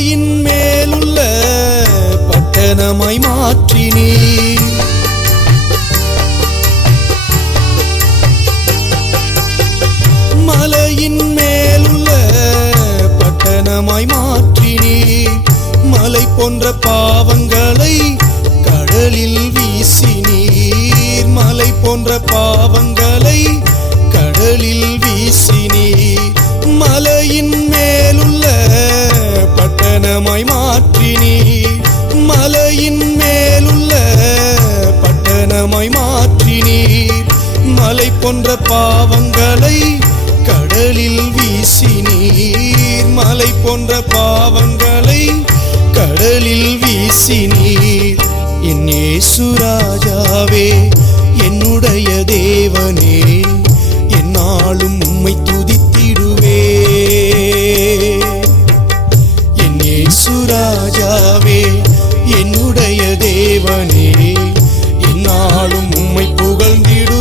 மலையின் மேலுள்ள பட்டணமாய் மாற்றினீர். மலையின் மேலுள்ள பட்டணமாய் மாற்றினீர். மலை போன்ற பாவங்களை கடலில் வீசினீர். மலை போன்ற பாவங்களை கடலில் வீசினீர். மலையின் மேலுள்ள பட்டணமாய் மாற்றினீர். மலையின் மேலுள்ள பட்டணமாய் மாற்றினீர். மலை போன்ற பாவங்களை கடலில் வீசினீர். மலை போன்ற பாவங்களை கடலில் வீசினீர். என் இயேசு ராஜாவே, என்னுடைய தேவனே, என்னாலும் உம்மை துதித்திடுவே. என் இயேசு ராஜாவே, என்னுடைய தேவனே, என்னாலும் உம்மை புகழ்ந்திடுவே.